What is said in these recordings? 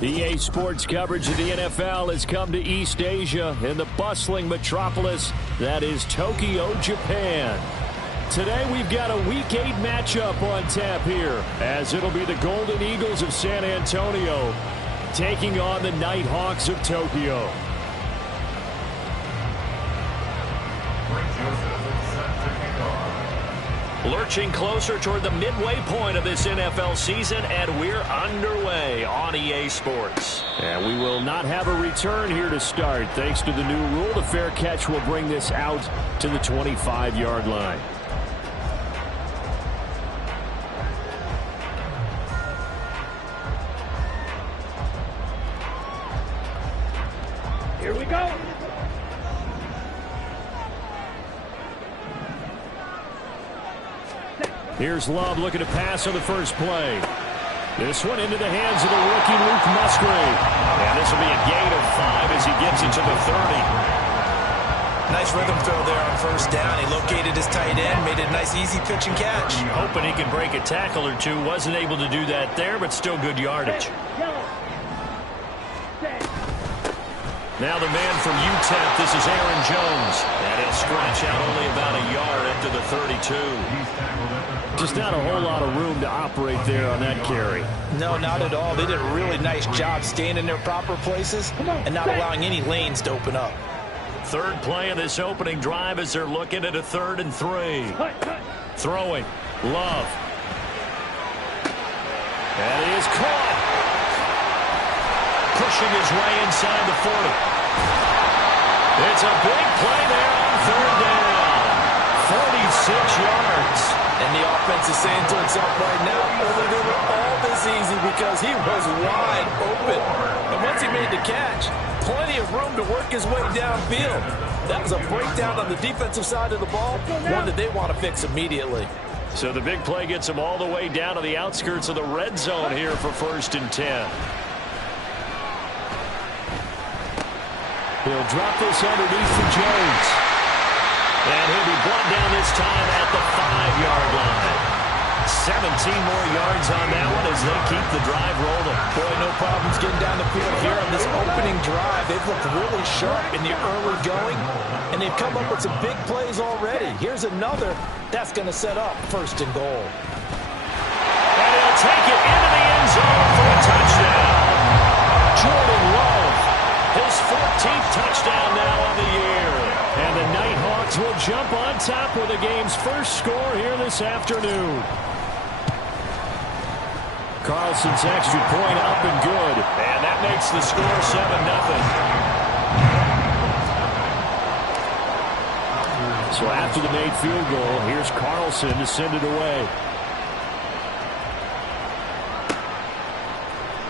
EA Sports coverage of the NFL has come to East Asia in the bustling metropolis that is Tokyo, Japan. Today we've got a Week 8 matchup on tap here, as it'll be the Golden Eagles of San Antonio taking on the Nighthawks of Tokyo. Lurching closer toward the midway point of this NFL season, and we're underway on EA Sports. And we will not have a return here to start. Thanks to the new rule, the fair catch will bring this out to the 25-yard line. Here we go. Here's Love looking to pass on the first play. This one into the hands of the rookie Luke Musgrave. And this will be a gain of 5 as he gets it to the 30. Nice rhythm throw there on first down. He located his tight end, made a nice easy pitch and catch. Hoping he can break a tackle or two. Wasn't able to do that there, but still good yardage. Now the man from UTEP, this is Aaron Jones. And he'll scratch out only about a yard into the 32. Just not a whole lot of room to operate there on that carry. No, not at all. They did a really nice job staying in their proper places and not allowing any lanes to open up. Third play of this opening drive as they're looking at a 3rd and 3. Throwing. Love. And he is caught. Pushing his way inside the 40. It's a big play there on 3rd down. 46 yards. And the offense is saying to itself right now, only they were all this easy because he was wide open. And once he made the catch, plenty of room to work his way downfield. That was a breakdown on the defensive side of the ball, one that they want to fix immediately. So the big play gets him all the way down to the outskirts of the red zone here for 1st and 10. He'll drop this underneath for Jones. And he'll be brought down this time at the 5-yard line. 17 more yards on that one as they keep the drive rolling. Boy, no problems getting down the field here on this opening drive. They've looked really sharp in the early going, and they've come up with some big plays already. Here's another that's going to set up 1st and goal. And he'll take it into the end zone for a touchdown. Jordan Love, his 14th touchdown now on the year. And the Nighthawks will jump on top with the game's first score here this afternoon. Carlson's extra point up and good. And that makes the score 7-0. So after the made field goal, here's Carlson to send it away.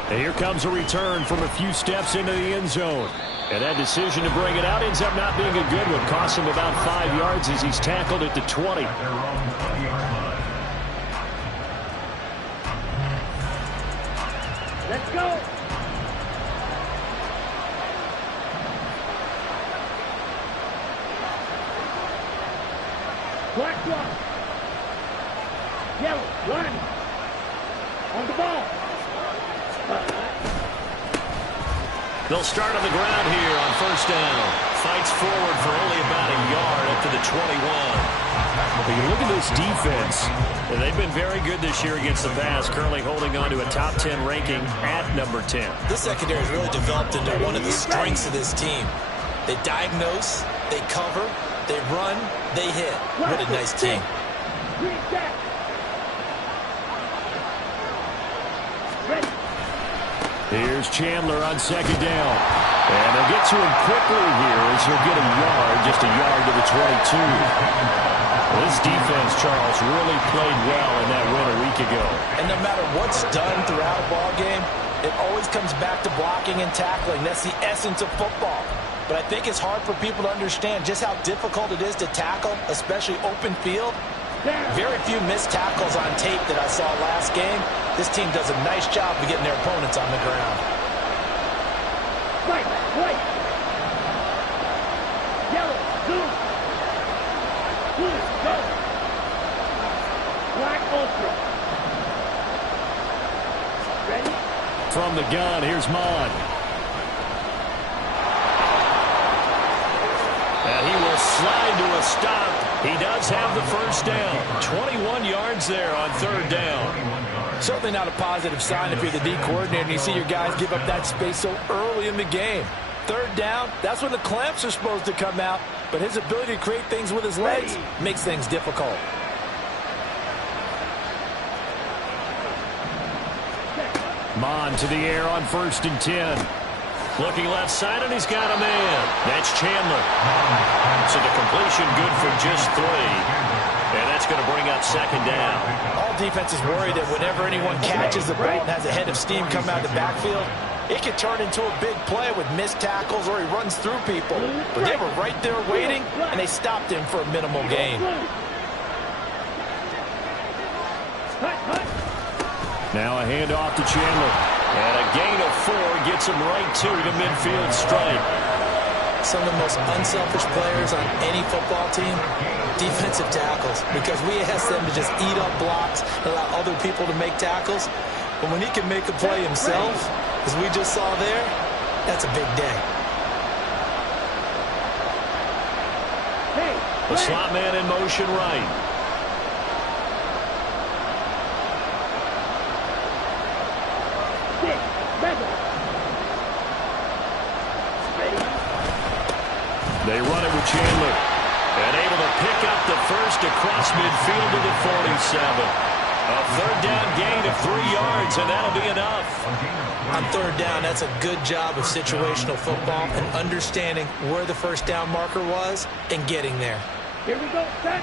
And here comes a return from a few steps into the end zone. And that decision to bring it out ends up not being a good one. Cost him about 5 yards as he's tackled at the 20. Let's go. Black one. Yellow, one. On the ball. They'll start on the ground here on 1st down. Fights forward for only about a yard up to the 21. But you look at this defense. They've been very good this year against the pass, currently holding on to a top 10 ranking at number 10. This secondary has really developed into one of the strengths of this team. They diagnose, they cover, they run, they hit. What a nice team. Here's Chandler on 2nd down. And they'll get to him quickly here as he'll get a yard, just a yard to the 22. This defense, Charles, really played well in that win a week ago. And no matter what's done throughout a ball game, it always comes back to blocking and tackling. That's the essence of football. But I think it's hard for people to understand just how difficult it is to tackle, especially open field. Very few missed tackles on tape that I saw last game. This team does a nice job of getting their opponents on the ground. White. Yellow, blue. Blue, go. Black, ultra. Ready? from the gun. Here's Mon. And he will slide to a stop. He does have the first down. 21 yards there on third down. Certainly not a positive sign if you're the D coordinator and you see your guys give up that space so early in the game. Third down, that's when the clamps are supposed to come out. But his ability to create things with his legs makes things difficult. Mon to the air on 1st and 10. Looking left side, and he's got a man. That's Chandler. So the completion good for just 3. And that's going to bring up second down. All defenses worry that whenever anyone catches the ball and has a head of steam coming out of the backfield, it can turn into a big play with missed tackles or he runs through people. But they were right there waiting, and they stopped him for a minimal gain. Now a handoff to Chandler. And a gain of 4 gets him right to the midfield stripe. Some of the most unselfish players on any football team, defensive tackles, because we ask them to just eat up blocks and allow other people to make tackles. But when he can make a play himself, as we just saw there, that's a big day. The slot man in motion right. They run it with Chandler. And able to pick up the first across midfield to the 47. A third down gain of 3 yards, and that'll be enough. On third down, that's a good job of situational football and understanding where the first down marker was and getting there. Here we go, set.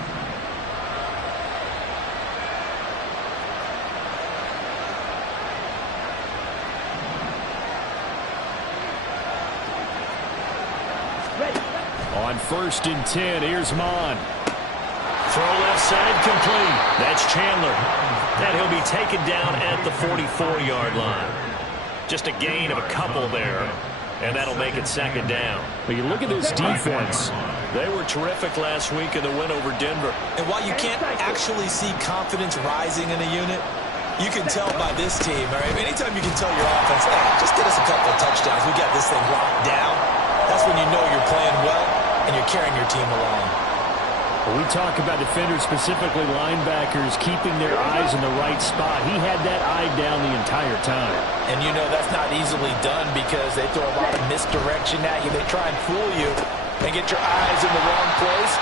On 1st and 10, here's Mon. Throw left side complete. That's Chandler. And he'll be taken down at the 44-yard line. Just a gain of a couple there. And that'll make it second down. But you look at this defense. They were terrific last week in the win over Denver. And while you can't actually see confidence rising in a unit, you can tell by this team. All right? Anytime you can tell your offense, hey, just get us a couple of touchdowns. We got this thing locked down. That's when you know you're playing well and you're carrying your team along. When we talk about defenders, specifically linebackers, keeping their eyes in the right spot, he had that eye down the entire time. And you know that's not easily done because they throw a lot of misdirection at you. They try and fool you and get your eyes in the wrong place.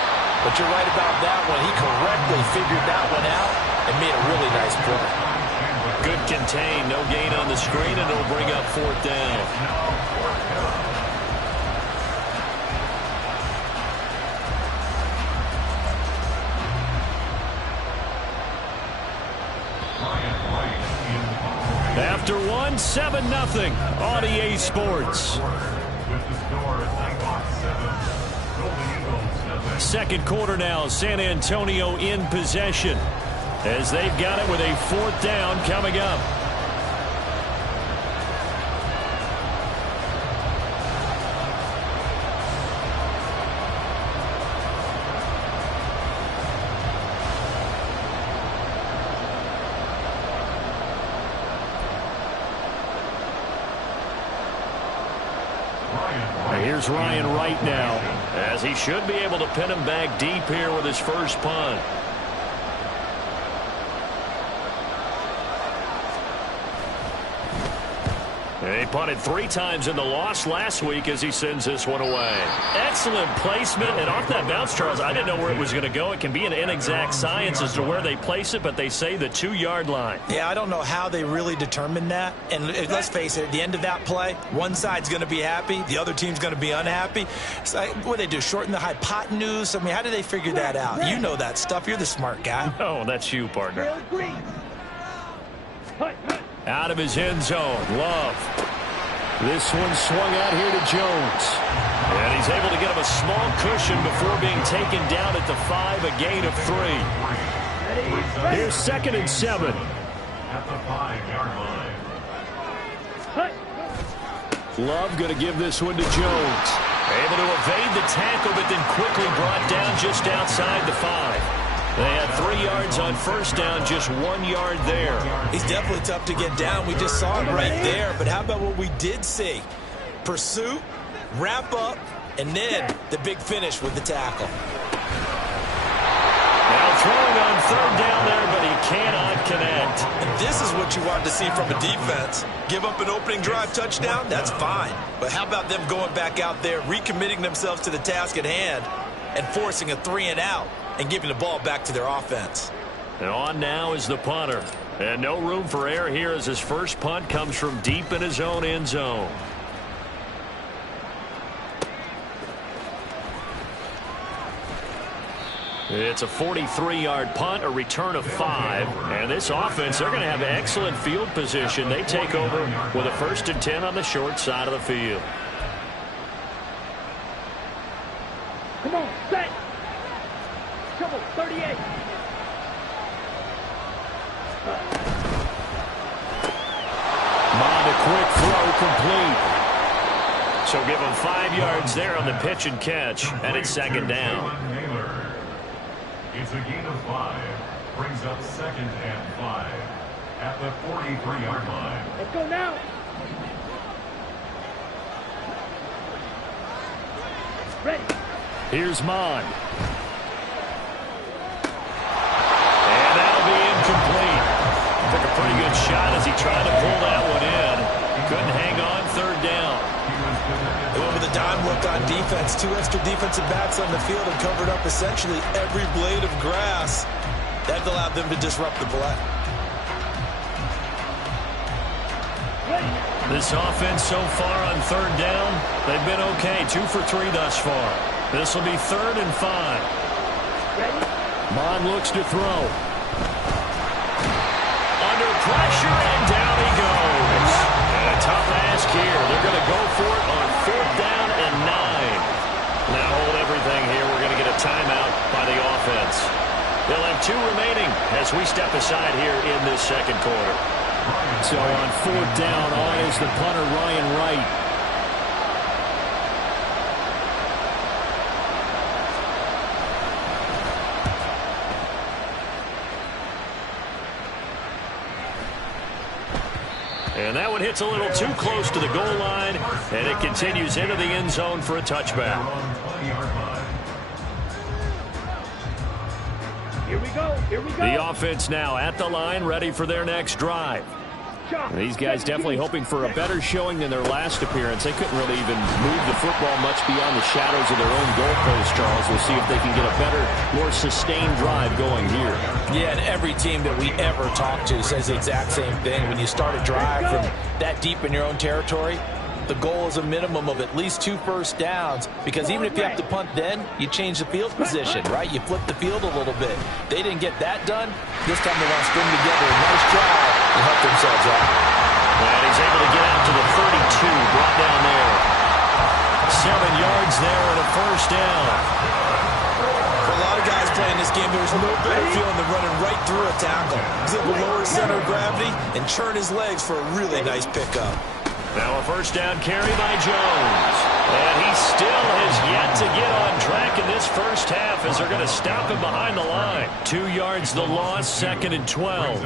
But you're right about that one. He correctly figured that one out and made a really nice play. Good contain, no gain on the screen, and it'll bring up 4th down. After 1, 7-0 on EA Sports. Second quarter now, San Antonio in possession as they've got it with a 4th down coming up. Here's Ryan Wright now, as he should be able to pin him back deep here with his first punt. He punted 3 times in the loss last week as he sends this one away. Excellent placement, and off that bounce, Charles, I didn't know where it was going to go. It can be an inexact science as to where they place it, but they say the 2-yard line. Yeah, I don't know how they really determined that. And let's face it, at the end of that play, one side's going to be happy, the other team's going to be unhappy. So, what do they do, shorten the hypotenuse? I mean, how do they figure that out? You know that stuff. You're the smart guy. Oh, that's you, partner. Out of his end zone, Love. This one swung out here to Jones. And he's able to get him a small cushion before being taken down at the 5, a gain of 3. Here's 2nd and 7. At the 5-yard line. Love going to give this one to Jones. Able to evade the tackle, but then quickly brought down just outside the 5. They had 3 yards on first down, just 1 yard there. He's definitely tough to get down. We just saw it right there. But how about what we did see? Pursuit, wrap up, and then the big finish with the tackle. Now throwing on third down there, but he cannot connect. And this is what you want to see from a defense. Give up an opening drive touchdown, that's fine. But how about them going back out there, recommitting themselves to the task at hand, and forcing a 3-and-out, and giving the ball back to their offense. And on now is the punter. And no room for error here as his first punt comes from deep in his own end zone. It's a 43-yard punt, a return of 5. And this offense, they're going to have excellent field position. They take over with a 1st and 10 on the short side of the field. Come on, set. Come on, 38. Mond, a quick throw complete. So give him 5 yards there on the pitch and catch, and it's 2nd down. It's a gain of 5. Brings up 2nd and 5 at the 43-yard line. Let's go now. Ready. Here's Mond. And that'll be incomplete. Took a pretty good shot as he tried to pull that one in. Couldn't hang on 3rd down. They went with a dime look on defense. 2 extra defensive backs on the field and covered up essentially every blade of grass. That allowed them to disrupt the play. This offense so far on 3rd down, they've been okay. 2 for 3 thus far. This will be 3rd and 5. Mond looks to throw. Under pressure, and down he goes. And a tough ask here. They're going to go for it on 4th down and 9. Now hold everything here. We're going to get a timeout by the offense. They'll have 2 remaining as we step aside here in this 2nd quarter. So on 4th down, on is the punter, Ryan Wright. And that one hits a little too close to the goal line, and it continues into the end zone for a touchback. Here we go. Here we go. The offense now at the line, ready for their next drive. These guys definitely hoping for a better showing than their last appearance. They couldn't really even move the football much beyond the shadows of their own goalpost, Charles. We'll see if they can get a better, more sustained drive going here. Yeah, and every team that we ever talk to says the exact same thing. When you start a drive from that deep in your own territory, the goal is a minimum of at least 2 first downs, because even if you have to punt then, you change the field position, right? You flip the field a little bit. They didn't get that done. This time they want to string together a nice drive and help themselves out. And he's able to get out to the 32, brought down there. 7 yards there and a 1st down. For a lot of guys playing this game, there's no better feeling than running right through a tackle. He's able to lower his center of gravity and churn his legs for a really nice pickup. Now a 1st down carry by Jones. And he still has yet to get on track in this 1st half as they're going to stop him behind the line. 2 yards the loss, 2nd and 12.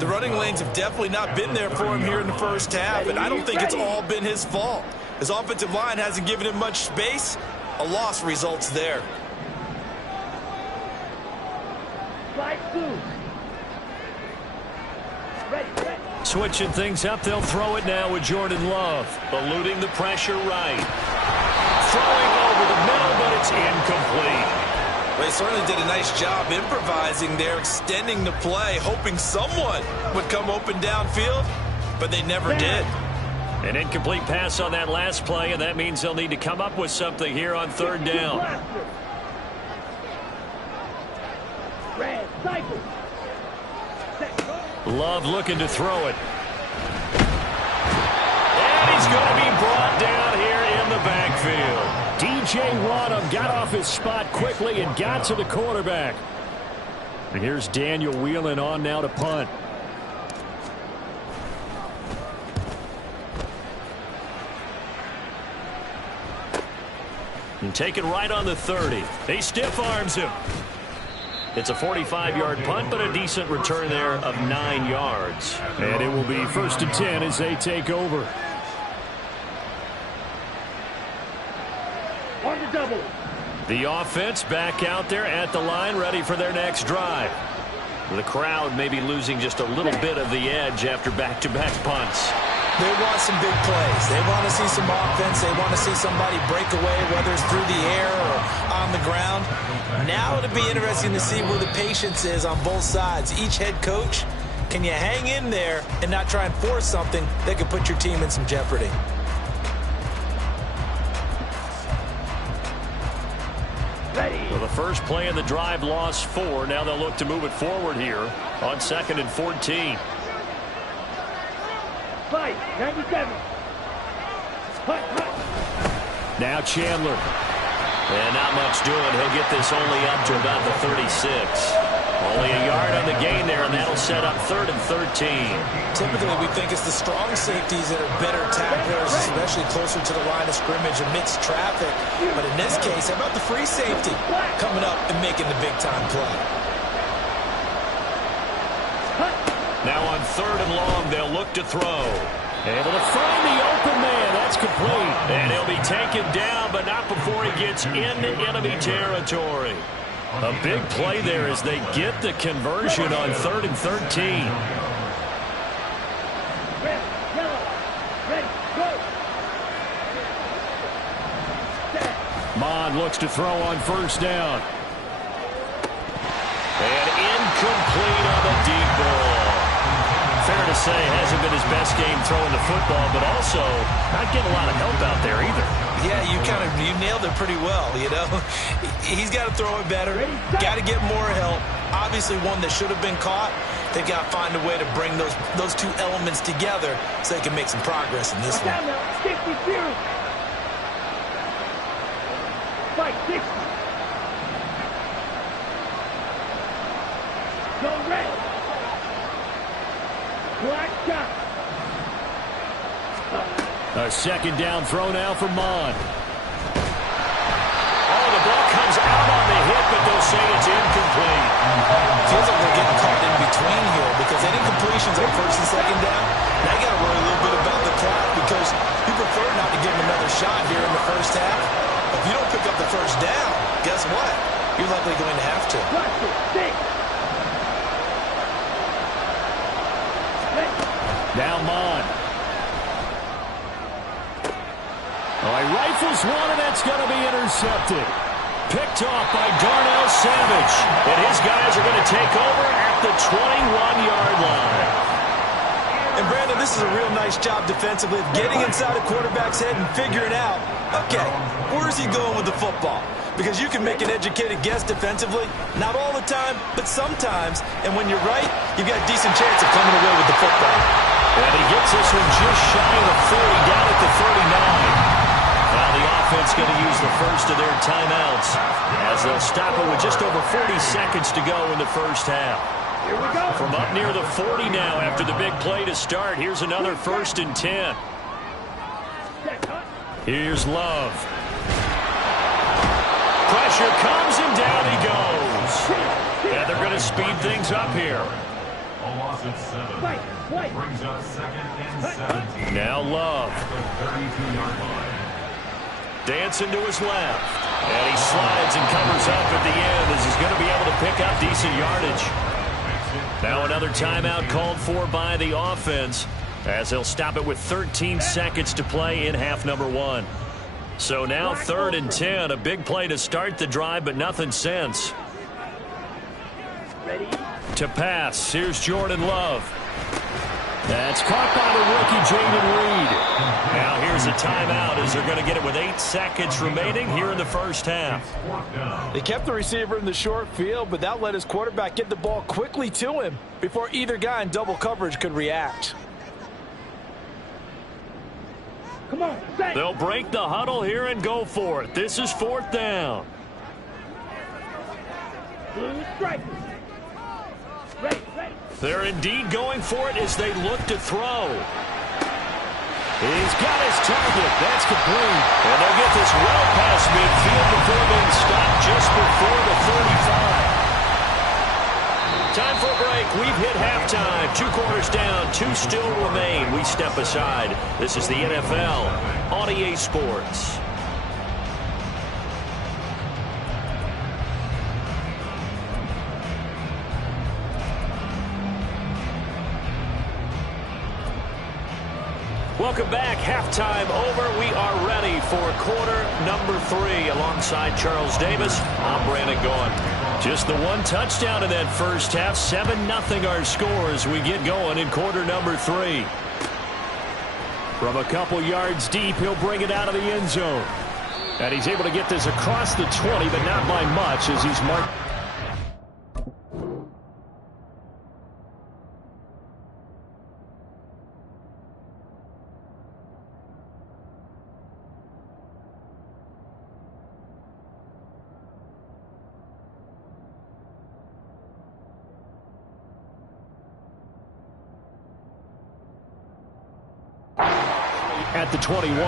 The running lanes have definitely not been there for him here in the 1st half, and I don't think it's all been his fault. His offensive line hasn't given him much space. A loss results there. Slide 2. Ready, ready. Switching things up, they'll throw it now with Jordan Love. Eluding the pressure right. Throwing over the middle, but it's incomplete. They certainly did a nice job improvising there, extending the play, hoping someone would come open downfield, but they never did. An incomplete pass on that last play, and that means they'll need to come up with something here on 3rd down. Red, cycle. Love looking to throw it. And he's going to be brought down here in the backfield. DJ Wadham got off his spot quickly and got to the quarterback. And here's Daniel Whelan on now to punt. And take it right on the 30. He stiff arms him. It's a 45-yard punt, but a decent return there of 9 yards. And it will be 1st and 10 as they take over. On the double. The offense back out there at the line, ready for their next drive. The crowd may be losing just a little bit of the edge after back-to-back punts. They want some big plays. They want to see some offense. They want to see somebody break away, whether it's through the air or on the ground. Now it'll be interesting to see where the patience is on both sides. Each head coach, can you hang in there and not try and force something that could put your team in some jeopardy? Ready. So the first play of the drive lost 4. Now they'll look to move it forward here on 2nd and 14. Fight. 97. Hut, hut. Now Chandler. And not much doing. He'll get this only up to about the 36. Only a yard on the gain there, and that'll set up 3rd and 13. Typically, we think it's the strong safeties that are better tacklers, especially closer to the line of scrimmage amidst traffic. But in this case, how about the free safety coming up and making the big-time play? Now on 3rd and long, they'll look to throw. Able to find the open man. That's complete. And he'll be taken down, but not before he gets into enemy territory. A big play there as they get the conversion on 3rd and 13. Red, yellow, ready, go. Mond looks to throw on 1st down. And incomplete on the deep ball. Fair to say, hasn't been his best game throwing the football, but also not getting a lot of help out there either. Yeah, you nailed it pretty well, you know. He's got to throw it better, got to get more help. Obviously one that should have been caught. They've got to find a way to bring those two elements together so they can make some progress in this one. Down now. 60 zero. Fight. 60. Go red. Black shot. A 2nd down throw now for Mond. Oh, the ball comes out on the hit, but they'll say it's incomplete. Feels like they're getting caught in between here because any completions on 1st and 2nd down, now you got to worry a little bit about the clock because you prefer not to give them another shot here in the 1st half. If you don't pick up the 1st down, guess what? You're likely going to have to. Watch it. Six. Now Mond. Oh, he rifles one, and that's going to be intercepted. Picked off by Darnell Savage. And his guys are going to take over at the 21-yard line. And Brandon, this is a real nice job defensively of getting inside a quarterback's head and figuring out, okay, where's he going with the football? Because you can make an educated guess defensively, not all the time, but sometimes. And when you're right, you've got a decent chance of coming away with the football. And he gets this one just shy of the 40, down at the 39. Now the offense going to use the first of their timeouts as they'll stop it with just over 40 seconds to go in the 1st half. Here we go. From up near the 40 now after the big play to start, here's another 1st and 10. Here's Love. Pressure comes and down he goes. And they're going to speed things up here. A loss of 7. Brings up 2nd and 17. Now Love. At the 32-yard line. Dancing to his left. And he slides and covers up at the end as he's going to be able to pick up decent yardage. Now another timeout called for by the offense as they'll stop it with 13 seconds to play in half number 1. So now 3rd and 10, a big play to start the drive, but nothing since. Ready. To pass, here's Jordan Love. That's caught by the rookie, Jayden Reed. Now here's a timeout as they're going to get it with 8 seconds remaining here in the 1st half. They kept the receiver in the short field, but that let his quarterback get the ball quickly to him before either guy in double coverage could react. Come on, set. They'll break the huddle here and go for it. This is 4th down. Blue stripes. Ready, ready. They're indeed going for it as they look to throw. He's got his target. That's complete. And they'll get this well past midfield before being stopped just before the 35. Time for a break. We've hit halftime. 2 quarters down, 2 still remain. We step aside. This is the NFL on EA Sports. Welcome back. Halftime over. We are ready for quarter number 3. Alongside Charles Davis, I'm Brandon Gaughan. Just the 1 touchdown in that first half. 7-0 our score as we get going in quarter number 3. From a couple yards deep, he'll bring it out of the end zone. And he's able to get this across the 20, but not by much as he's marked. At the 21.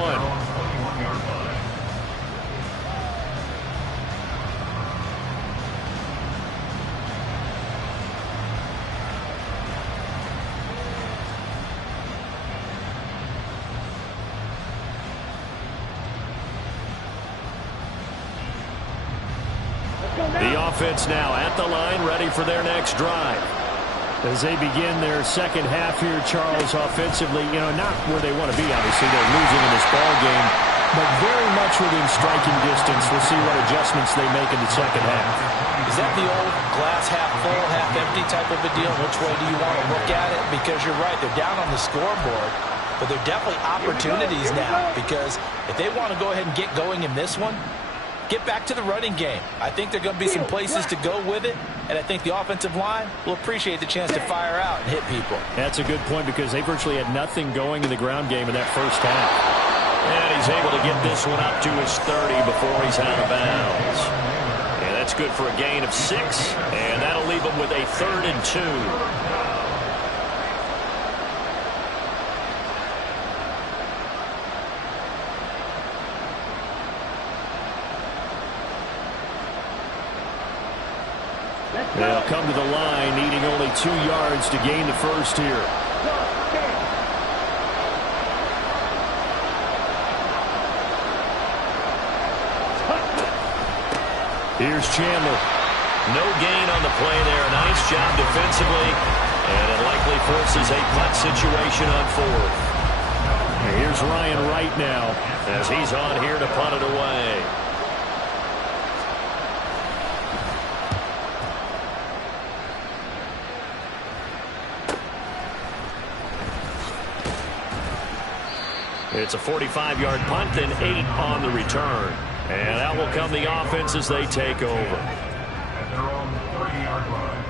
The offense now at the line, ready for their next drive. As they begin their second half here, Charles, offensively, not where they want to be, obviously. They're losing in this ball game, but very much within striking distance. We'll see what adjustments they make in the second half. Is that the old glass half full, half empty type of a deal? Which way do you want to look at it? Because you're right, they're down on the scoreboard, but they're definitely opportunities now, because if they want to go ahead and get going in this one, get back to the running game. I think there are going to be some places to go with it, and I think the offensive line will appreciate the chance to fire out and hit people. That's a good point because they virtually had nothing going in the ground game in that first half. And he's able to get this one up to his 30 before he's out of bounds. And that's good for a gain of 6, and that'll leave him with a 3rd and 2. They'll come to the line, needing only 2 yards to gain the first here. Here's Chandler. No gain on the play there. Nice job defensively, and it likely forces a punt situation on 4th. Here's Ryan Wright now as he's on here to punt it away. It's a 45-yard punt and 8 on the return. And that will come the offense as they take over. At their own 30-yard line.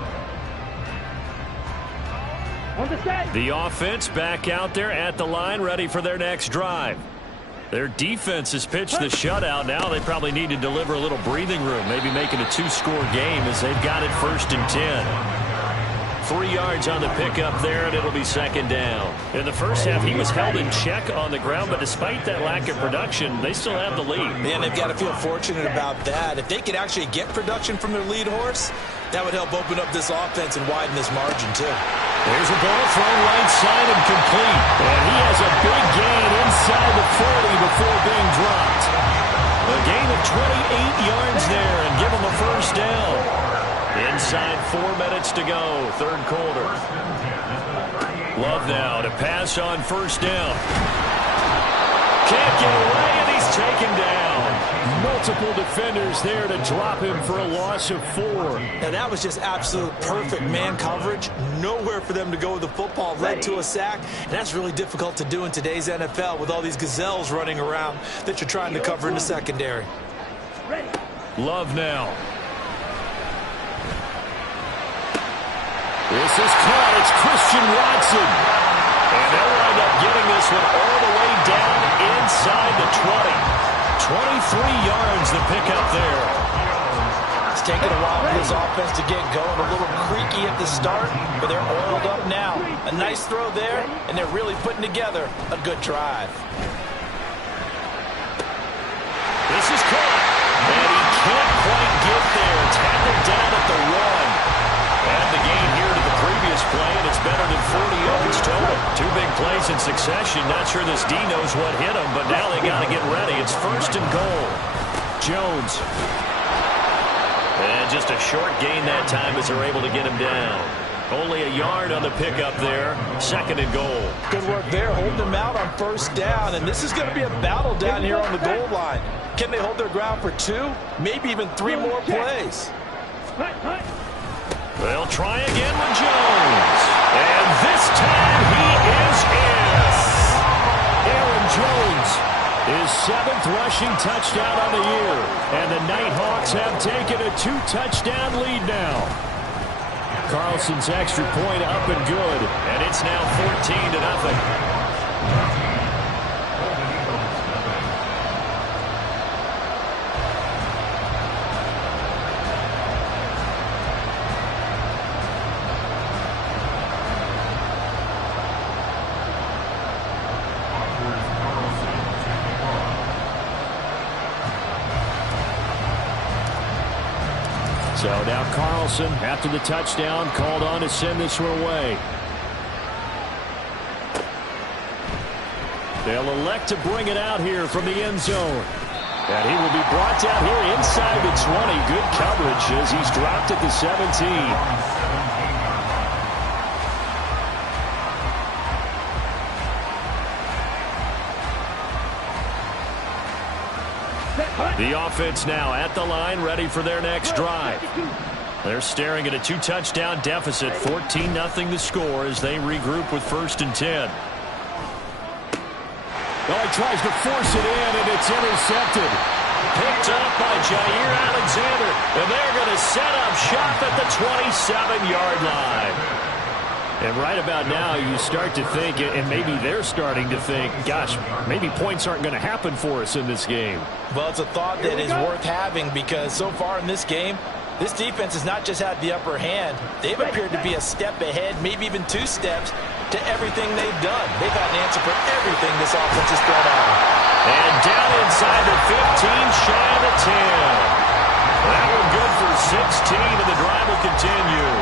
On the set. The offense back out there at the line, ready for their next drive. Their defense has pitched the shutout. Now they probably need to deliver a little breathing room, maybe making a 2-score game as they've got it 1st and 10. 3 yards on the pickup there, and it'll be 2nd down. In the first half, he was held in check on the ground, but despite that lack of production, they still have the lead. Man, they've got to feel fortunate about that. If they could actually get production from their lead horse, that would help open up this offense and widen this margin, too. There's a ball thrown right side and complete. And he has a big gain inside the 40 before being dropped. A gain of 28 yards there and give him a 1st down. Inside 4 minutes to go, 3rd quarter. Love now to pass on 1st down. Can't get away, and he's taken down. Multiple defenders there to drop him for a loss of 4. Now, that was just absolute perfect man coverage. Nowhere for them to go with the football. Led to a sack, and that's really difficult to do in today's NFL with all these gazelles running around that you're trying to cover in the secondary. Love now. This is caught. It's Christian Watson. And they'll wind up getting this one all the way down inside the 20. 23 yards to pick up there. It's taken a while for this offense to get going. A little creaky at the start, but they're oiled up now. A nice throw there, and they're really putting together a good drive. This is caught. And he can't quite get there. Tackled down at the 1. And the gain better than 40 yards total. Two big plays in succession. Not sure this D knows what hit him, but now they got to get ready. It's 1st and goal. Jones. And just a short gain that time as they're able to get him down. Only a yard on the pickup there. 2nd and goal. Good work there, holding them out on 1st down. And this is going to be a battle down here on the goal line. Can they hold their ground for 2, maybe even 3 more plays? They'll try again with Jones. And this time he is in. Aaron Jones, his 7th rushing touchdown on the year. And the Nighthawks have taken a 2-touchdown lead now. Carlson's extra point up and good. And it's now 14-0. So now Carlson, after the touchdown, called on to send this one away. They'll elect to bring it out here from the end zone. And he will be brought down here inside the 20. Good coverage as he's dropped at the 17. The offense now at the line, ready for their next drive. They're staring at a 2-touchdown deficit, 14-0 the score as they regroup with 1st and 10. Well, he tries to force it in, and it's intercepted. Picked up by Jair Alexander, and they're going to set up shop at the 27-yard line. And right about now, you start to think, and maybe they're starting to think, gosh, maybe points aren't going to happen for us in this game. Well, it's a thought that is worth having because so far in this game, this defense has not just had the upper hand. They've appeared to be a step ahead, maybe even 2 steps to everything they've done. They've had an answer for everything this offense has thrown at them. And down inside the 15, shy of the 10. That one good for 16, and the drive will continue.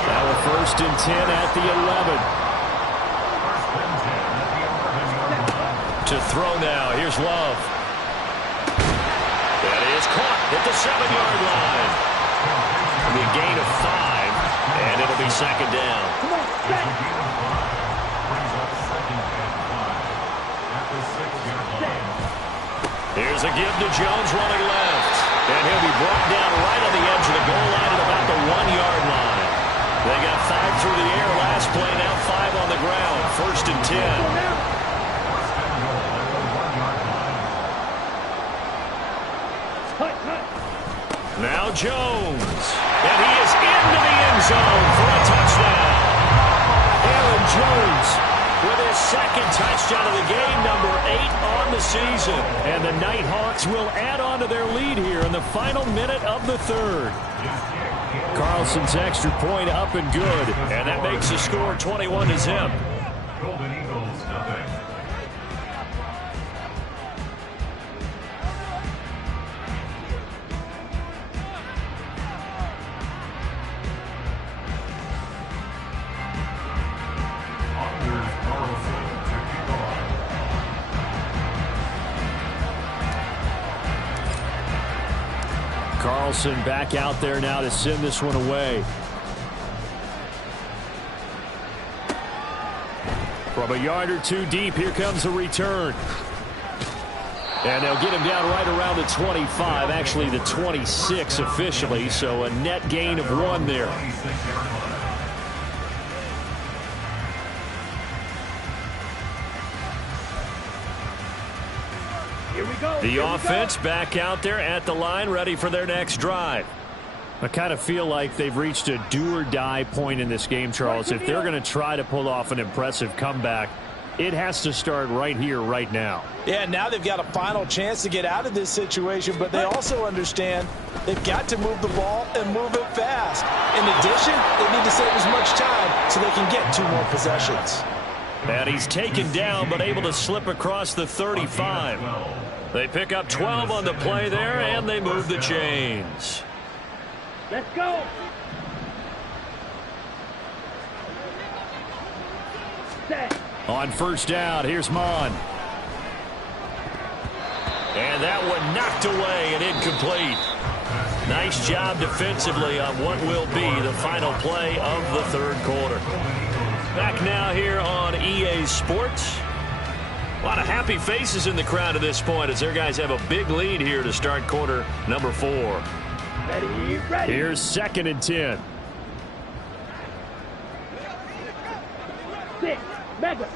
Now a 1st and 10 at the 11. To throw now. Here's Love. That is caught at the 7-yard line. It'll be a gain of 5, and it'll be 2nd down. Here's a give to Jones running left. And he'll be brought down right on the edge of the goal line at about the 1-yard line. They got 5 through the air last play, now 5 on the ground. 1st and 10. Now Jones. And he is into the end zone for a touchdown. Aaron Jones with his 2nd touchdown of the game, number 8 on the season. And the Nighthawks will add on to their lead here in the final minute of the 3rd. Carlson's extra point up and good, and that makes the score 21-0. Golden Eagles, nothing. Carlson back out there now to send this one away. From a yard or 2 deep, here comes a return. And they'll get him down right around the 25, actually the 26 officially, so a net gain of 1 there. The offense back out there at the line, ready for their next drive. I kind of feel like they've reached a do-or-die point in this game, Charles. If they're going to try to pull off an impressive comeback, it has to start right here, right now. Yeah, now they've got a final chance to get out of this situation, but they also understand they've got to move the ball and move it fast. In addition, they need to save as much time so they can get 2 more possessions. And he's taken down, but able to slip across the 35. They pick up 12 on the play there, and they move the chains. Let's go. On first down, here's Mon. And that one knocked away and incomplete. Nice job defensively on what will be the final play of the third quarter. Back now here on EA Sports. A lot of happy faces in the crowd at this point as their guys have a big lead here to start quarter number 4. Ready, ready. Here's 2nd and 10. 6, mega.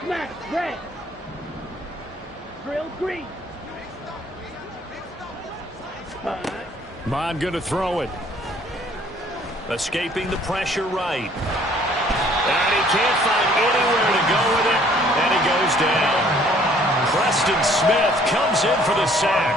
Smash, red. Drill, green. Mon going to throw it. Escaping the pressure right. And he can't find anywhere to go with it. And he goes down. Preston Smith comes in for the sack.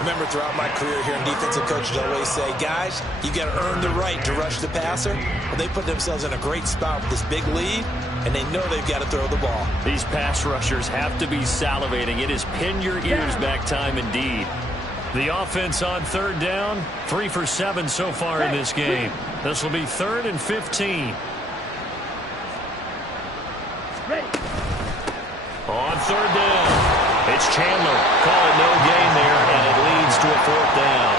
Remember, throughout my career here in defensive coaches always say, guys, you got to earn the right to rush the passer. Well, they put themselves in a great spot with this big lead, and they know they've got to throw the ball. These pass rushers have to be salivating. It is pin your ears back time indeed. The offense on third down, 3 for 7 so far in this game. This will be 3rd and 15. Ready. On third down, it's Chandler. Call it no gain there, and it leads to a 4th down.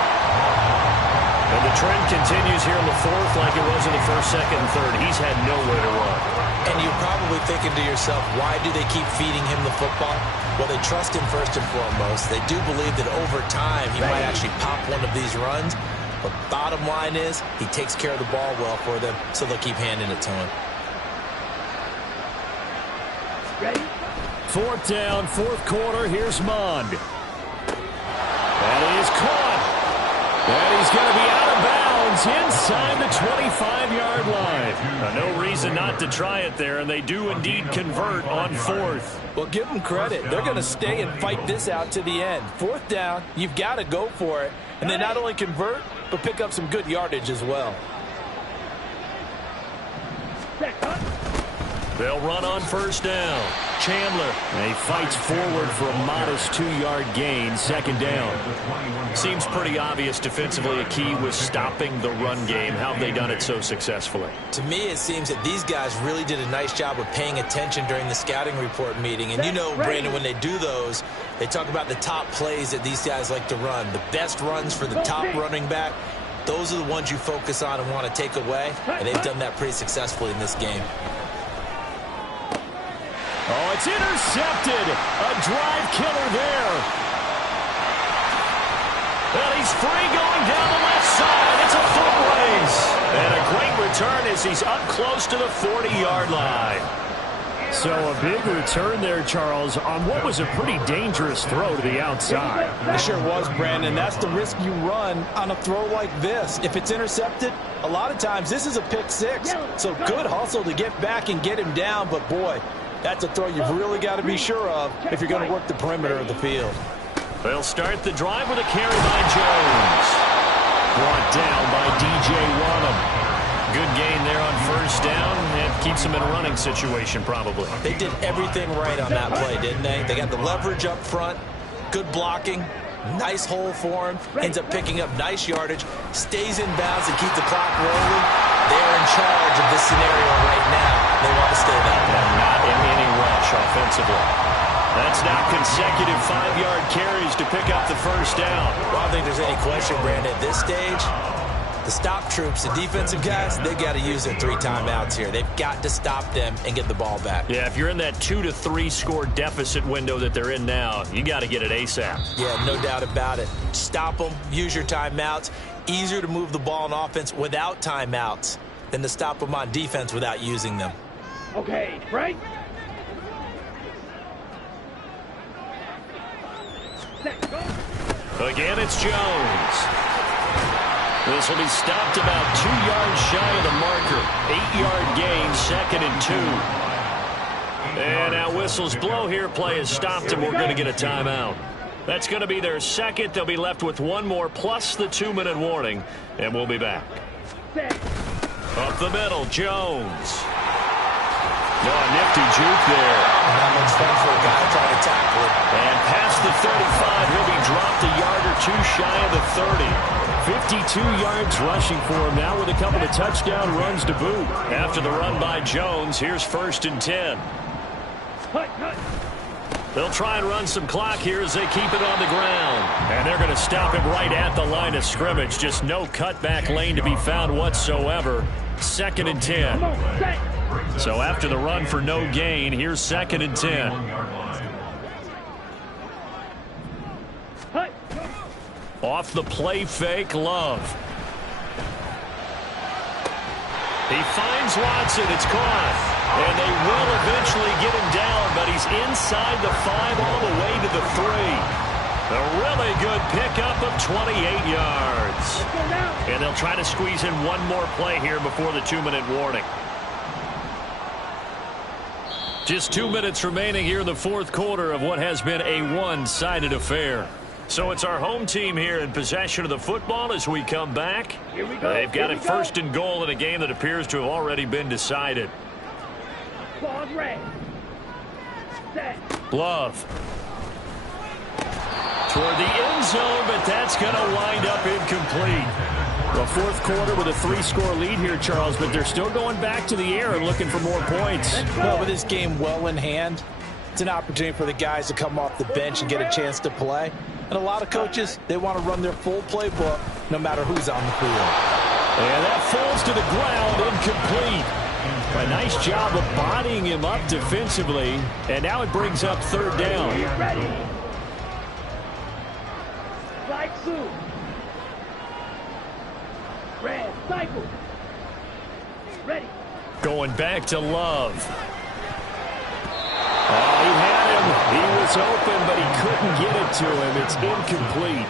And the trend continues here in the 4th like it was in the 1st, 2nd, and 3rd. He's had nowhere to run. And you're probably thinking to yourself, why do they keep feeding him the football? Well, they trust him first and foremost. They do believe that over time he might actually pop one of these runs. But bottom line is, he takes care of the ball well for them, so they'll keep handing it to him. Ready. 4th down, 4th quarter. Here's Mond. That is caught. And he's going to be out of bounds inside the 25-yard line. No reason not to try it there, and they do indeed convert on 4th. Well, give them credit. They're going to stay and fight this out to the end. 4th down, you've got to go for it. And they not only convert, but pick up some good yardage as well. They'll run on first down. Chandler. And he fights forward for a modest 2-yard gain. 2nd down. Seems pretty obvious defensively a key was stopping the run game. How have they done it so successfully? To me, it seems that these guys really did a nice job of paying attention during the scouting report meeting. And you know, Brandon, when they do those, they talk about the top plays that these guys like to run. The best runs for the top running back. Those are the ones you focus on and want to take away. And they've done that pretty successfully in this game. Oh, it's intercepted. A drive killer there. And he's free going down the left side. It's a foot race. And a great return as he's up close to the 40-yard line. So a big return there, Charles, on what was a pretty dangerous throw to the outside. It sure was, Brandon. That's the risk you run on a throw like this. If it's intercepted, a lot of times this is a pick 6. So good hustle to get back and get him down. But, boy, that's a throw you've really got to be sure of if you're going to work the perimeter of the field. They'll start the drive with a carry by Jones. Brought down by DJ Wonnum. Good gain there on first down, and keeps him in a running situation probably. They did everything right on that play, didn't they? They got the leverage up front, good blocking, nice hole for him, ends up picking up nice yardage, stays in bounds and keep the clock rolling. They're in charge of this scenario right now. They want to stay that way. Not in any rush offensively. That's now consecutive 5-yard carries to pick up the first down. Well, I don't think there's any question, Brandon, at this stage. The stop troops, the defensive guys, they've got to use their 3 timeouts here. They've got to stop them and get the ball back. Yeah, if you're in that 2 to 3 score deficit window that they're in now, you got to get it ASAP. Yeah, no doubt about it. Stop them, use your timeouts. Easier to move the ball on offense without timeouts than to stop them on defense without using them. Okay, right? Again, it's Jones. This will be stopped about 2 yards shy of the marker. 8-yard gain, 2nd and 2. And now whistles blow here. Play is stopped, and we're going to get a timeout. That's going to be their second. They'll be left with one more, plus the 2-minute warning, and we'll be back. Up the middle, Jones. No, a nifty juke there. Not much fun for a guy trying to tackle it. And past the 35, he'll be dropped a yard or 2 shy of the 30. 52 yards rushing for him now with a couple of touchdown runs to boot. After the run by Jones, here's 1st and 10. They'll try and run some clock here as they keep it on the ground. And they're going to stop him right at the line of scrimmage. Just no cutback lane to be found whatsoever. 2nd and 10. So after the run for no gain, here's 2nd and 10. Off the play fake, Love. He finds Watson. It's caught. And they will eventually get him down, but he's inside the 5 all the way to the 3. A really good pickup of 28 yards. And they'll try to squeeze in one more play here before the 2-minute warning. Just 2 minutes remaining here in the 4th quarter of what has been a one-sided affair. So it's our home team here in possession of the football as we come back. They've got it 1st and goal in a game that appears to have already been decided. Love. Toward the end zone, but that's going to wind up incomplete. The 4th quarter with a 3-score lead here, Charles, but they're still going back to the air and looking for more points. Well, with this game well in hand, it's an opportunity for the guys to come off the bench and get a chance to play. And a lot of coaches, they want to run their full playbook no matter who's on the field. And that falls to the ground, incomplete. A nice job of bodying him up defensively. And now it brings up 3rd down. Ready. Like soon. Red, cycle. Ready. Going back to Love. Oh, he had him. He was open, but he couldn't get it to him. It's incomplete.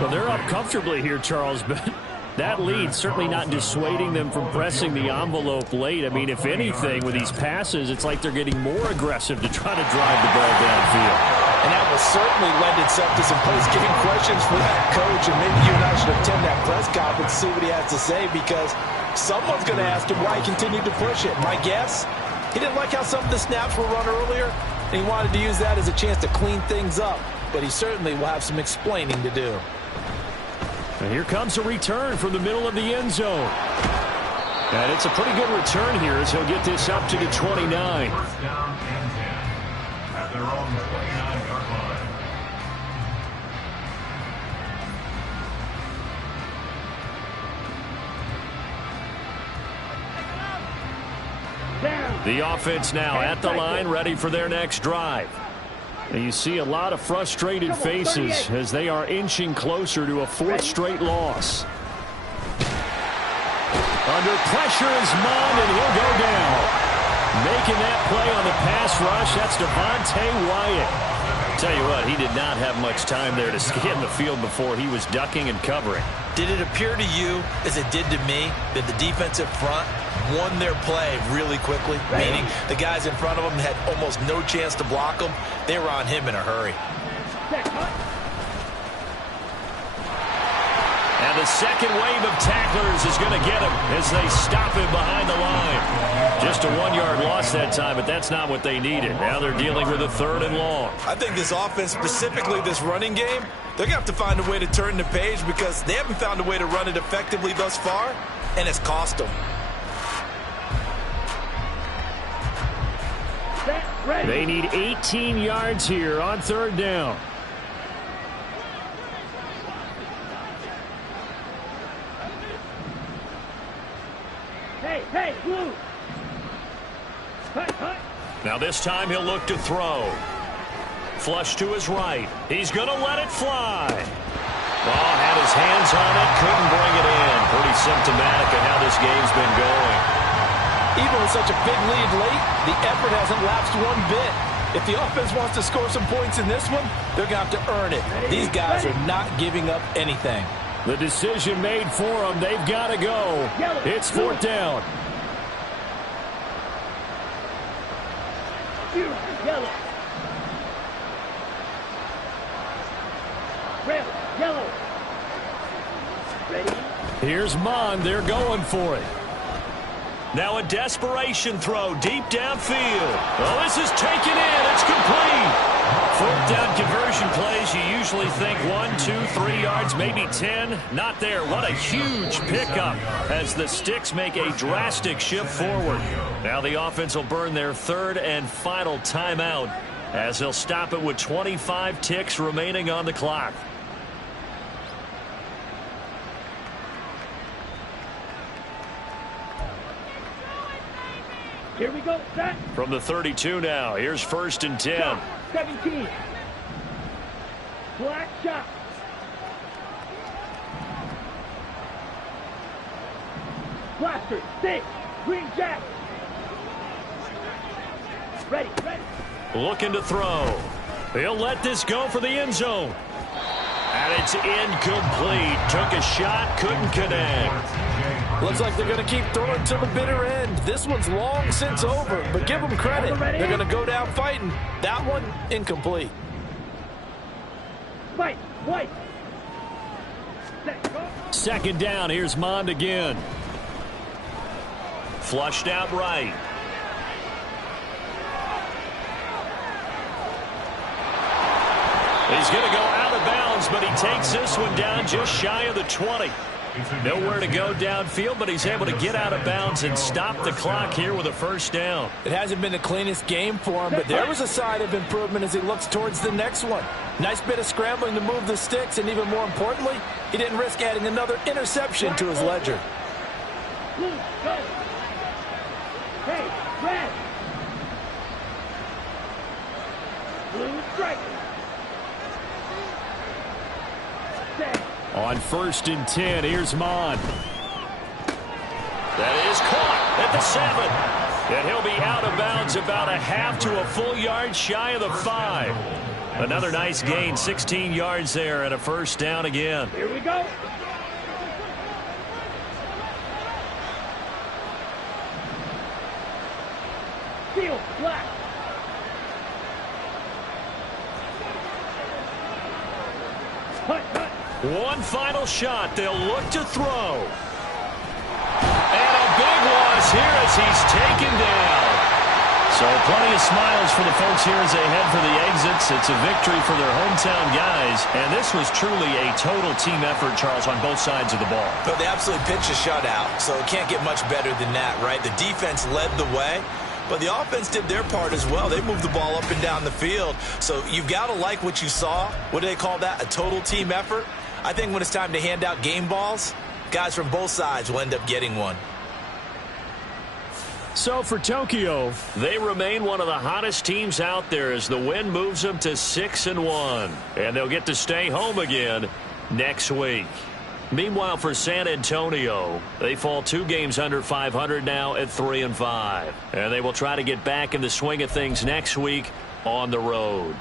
Well, they're up comfortably here, Charles, but that lead certainly not dissuading them from pressing the envelope late. I mean, if anything, with these passes, it's like they're getting more aggressive to try to drive the ball downfield. And that will certainly lend itself to some post-game questions for that coach, and maybe you and I should attend that press conference and see what he has to say, because someone's going to ask him why he continued to push it. My guess, he didn't like how some of the snaps were run earlier, and he wanted to use that as a chance to clean things up. But he certainly will have some explaining to do. And here comes a return from the middle of the end zone. And it's a pretty good return here as he'll get this up to the 29. 1st down and 10 at their own 29-yard line. The offense now at the line, ready for their next drive. And you see a lot of frustrated faces as they are inching closer to a 4th straight loss. Under pressure is Mond, and he'll go down. Making that play on the pass rush, that's Devontae Wyatt. Tell you what, he did not have much time there to scan the field before he was ducking and covering. Did it appear to you, as it did to me, that the defensive front won their play really quickly? Meaning the guys in front of them had almost no chance to block them. They were on him in a hurry. And the second wave of tacklers is going to get him as they stop him behind the line. Just a 1-yard loss that time, but that's not what they needed. Now they're dealing with a 3rd and long. I think this offense, specifically this running game, they're going to have to find a way to turn the page because they haven't found a way to run it effectively thus far, and it's cost them. They need 18 yards here on 3rd down. Hey, blue. Now this time he'll look to throw. Flush to his right. He's going to let it fly. Ball had his hands on it, couldn't bring it in. Pretty symptomatic of how this game's been going. Even with such a big lead late, the effort hasn't lapsed one bit. If the offense wants to score some points in this one, they're going to have to earn it. These guys are not giving up anything. The decision made for them. They've got to go. It's 4th down. Yellow. Red, yellow. Ready? Here's Mond. They're going for it. Now a desperation throw deep downfield. Oh, this is taken in. It's complete. Fourth down conversion plays, you usually think 1, 2, 3 yards, maybe 10. Not there. What a huge pickup as the Sticks make a drastic shift forward. Now the offense will burn their third and final timeout as they'll stop it with 25 ticks remaining on the clock. Here we go, set. From the 32 now, here's 1st and 10. Shot, 17. Black shot. Blaster, 6. Green jack. Ready. Looking to throw. He'll let this go for the end zone. And it's incomplete. Took a shot, couldn't connect. Looks like they're going to keep throwing to the bitter end. This one's long since over, but give them credit. They're going to go down fighting. That one, incomplete. Fight, white. Set, go. 2nd down, here's Mond again. Flushed out right. He's going to go out of bounds, but he takes this one down just shy of the 20. Nowhere to go downfield, but he's able to get out of bounds and stop the clock here with a 1st down. It hasn't been the cleanest game for him, but there was a sign of improvement as he looks towards the next one. Nice bit of scrambling to move the sticks, and even more importantly, he didn't risk adding another interception to his ledger. Blue, go. Hey, red. Blue strike. Set. On 1st and 10, here's Mond. That is caught at the 7. And he'll be out of bounds about a half to a full yard shy of the 5. Another nice gain, 16 yards there and a 1st down again. Here we go. Field, black. Hut. One final shot. They'll look to throw. And a big loss here as he's taken down. So plenty of smiles for the folks here as they head for the exits. It's a victory for their hometown guys. And this was truly a total team effort, Charles, on both sides of the ball. But they absolutely pitched a shutout, so it can't get much better than that, right? The defense led the way, but the offense did their part as well. They moved the ball up and down the field. So you've got to like what you saw. What do they call that? A total team effort? I think when it's time to hand out game balls, guys from both sides will end up getting one. So for Tokyo, they remain one of the hottest teams out there as the win moves them to 6-1. And they'll get to stay home again next week. Meanwhile, for San Antonio, they fall 2 games under 500 now at 3-5. And they will try to get back in the swing of things next week on the road.